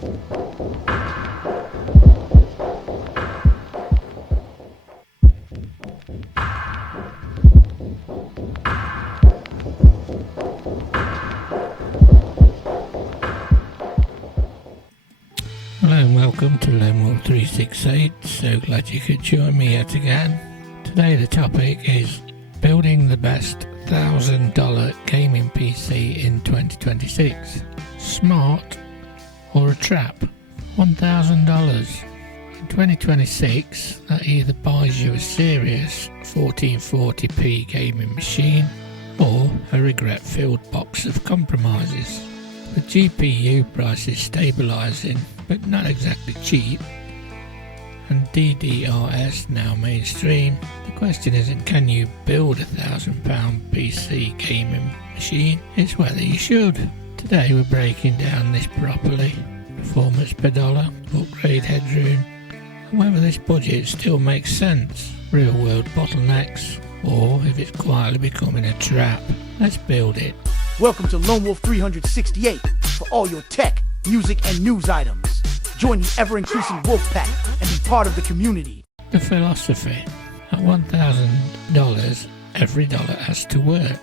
Hello and welcome to Lone Wolf 368. So glad you could join me yet again. Today the topic is building the best $1,000 gaming PC in 2026. Smart or a trap? $1,000. In 2026 that either buys you a serious 1440p gaming machine or a regret-filled box of compromises. With GPU prices stabilising but not exactly cheap, and DDRS now mainstream, the question isn't can you build a £1,000 PC gaming machine, it's whether you should. Today we're breaking down this properly: performance per dollar, upgrade headroom, and whether this budget still makes sense, real world bottlenecks, or if it's quietly becoming a trap. Let's build it. Welcome to Lone Wolf 368 for all your tech, music, and news items. Join the ever-increasing Wolf Pack and be part of the community. The philosophy: at $1,000, every dollar has to work.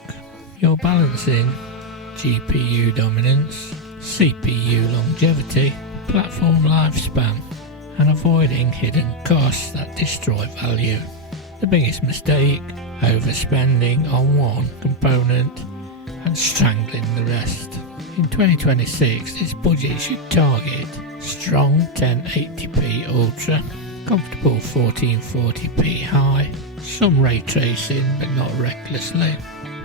You're balancing GPU dominance, CPU longevity, platform lifespan, and avoiding hidden costs that destroy value. The biggest mistake: overspending on one component and strangling the rest. In 2026, this budget should target strong 1080p Ultra, comfortable 1440p high, some ray tracing but not recklessly.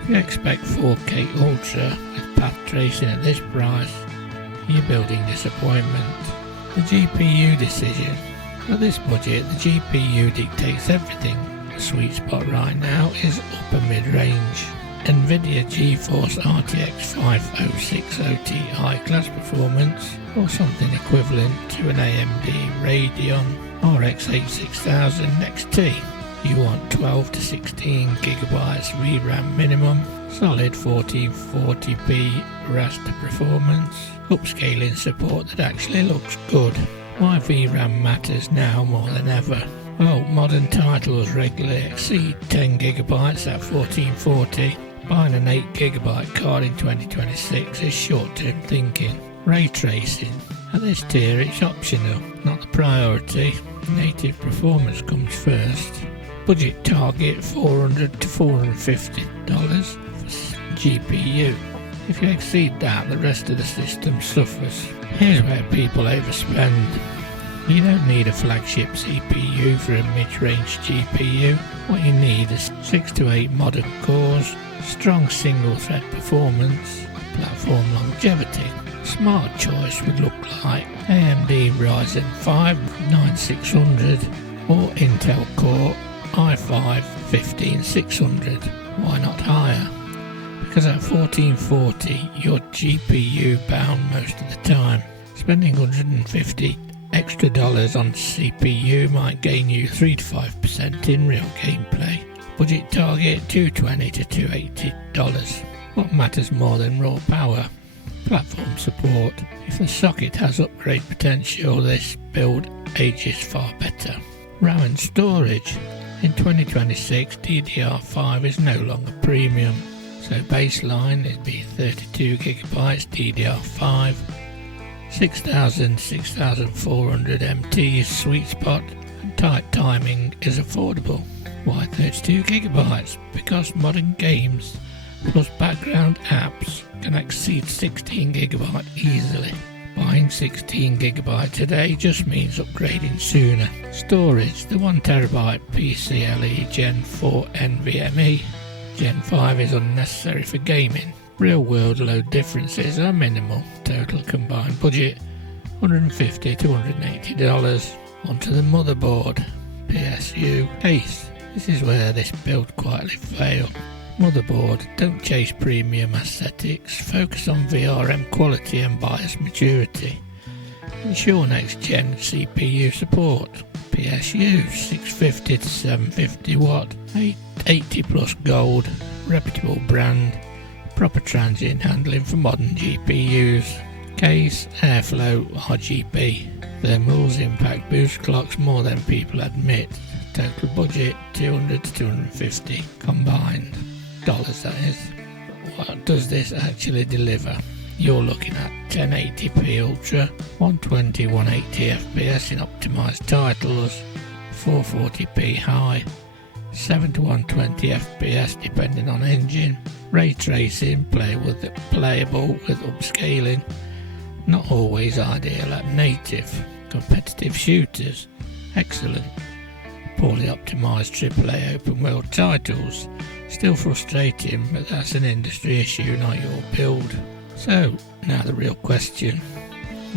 If you expect 4K Ultra with path tracing at this price, you're building disappointment. The GPU decision. At this budget, the GPU dictates everything. The sweet spot right now is upper mid-range. NVIDIA GeForce RTX 5060 Ti class performance, or something equivalent to an AMD Radeon RX 86000 XT. You want 12 to 16 GB VRAM minimum, solid 1440p raster performance, upscaling support that actually looks good. Why VRAM matters now more than ever? Well, modern titles regularly exceed 10 GB at 1440. Buying an 8GB card in 2026 is short-term thinking. Ray tracing. At this tier it's optional, not the priority. Native performance comes first. Budget target $400 to $450 for GPU. If you exceed that, the rest of the system suffers. Here's where people overspend. You don't need a flagship CPU for a mid-range GPU. What you need is 6 to 8 modern cores, strong single-thread performance, platform longevity. Smart choice would look like AMD Ryzen 5 9600 or Intel Core i5 15600. Why not higher? Because at 1440 you're GPU bound most of the time. Spending $150 extra on CPU might gain you 3 to 5% in real gameplay. Budget target $220 to $280. What matters more than raw power? Platform support. If the socket has upgrade potential, this build ages far better. RAM and storage. In 2026, DDR5 is no longer premium, so baseline is be 32GB DDR5. 6400 MT is sweet spot, and tight timing is affordable. Why 32GB? Because modern games plus background apps can exceed 16GB easily. Buying 16GB today just means upgrading sooner. Storage: the 1TB PCIe Gen 4 NVMe. Gen 5 is unnecessary for gaming. Real world load differences are minimal. Total combined budget $150 to $180. Onto the motherboard. PSU case. This is where this build quietly failed. Motherboard: don't chase premium aesthetics, focus on VRM quality and BIOS maturity. Ensure next gen CPU support. PSU 650 to 750 watt, 80 plus gold, reputable brand, proper transient handling for modern GPUs. Case, airflow, RGB. Thermals, impact boost clocks more than people admit. Total budget 200 to 250 combined. Dollars, that is. What does this actually deliver? You're looking at 1080p Ultra, 120, 180 FPS in optimized titles, 440p high, 7 to 120 FPS depending on engine, ray tracing, playable with upscaling, not always ideal at native, competitive shooters, excellent, poorly optimized AAA open world titles, still frustrating, but that's an industry issue, not your build. So, now the real question,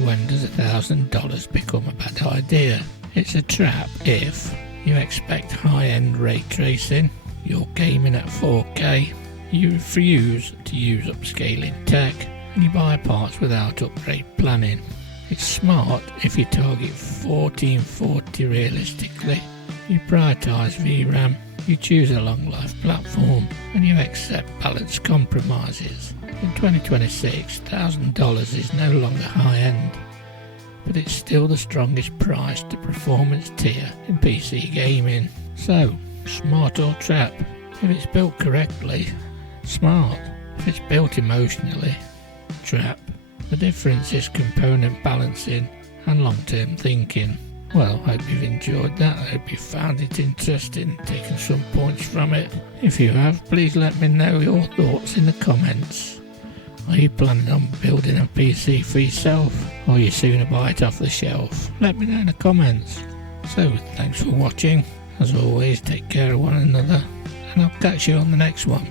when does $1,000 become a bad idea? It's a trap if you expect high-end ray tracing, you're gaming at 4K, you refuse to use upscaling tech, and you buy parts without upgrade planning. It's smart if you target 1440 realistically, you prioritise VRAM, you choose a long life platform, and you accept balanced compromises. In 2026, $1,000 is no longer high-end, but it's still the strongest price to performance tier in PC gaming. So, smart or trap? If it's built correctly, smart. If it's built emotionally, trap. The difference is component balancing and long-term thinking. Well, hope you've enjoyed that. I hope you found it interesting, taken some points from it. If you have, please let me know your thoughts in the comments. Are you planning on building a PC for yourself, or are you sooner buy it off the shelf? Let me know in the comments. So, thanks for watching. As always, take care of one another, and I'll catch you on the next one.